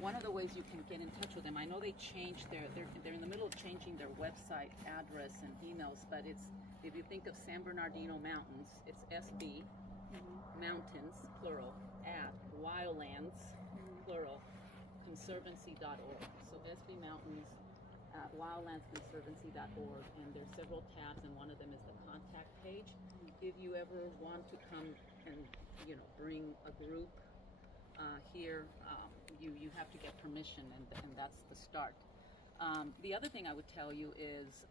one of the ways you can get in touch with them, I know they changed they're in the middle of changing their website address and emails, but it's, if you think of San Bernardino Mountains, it's SB Mountains, plural, at Wildlands, plural, conservancy.org. So SB Mountains at wildlandsconservancy.org, and there's several tabs, and one of them is the contact page. If you ever want to come and bring a group here, you have to get permission, and that's the start. The other thing I would tell you is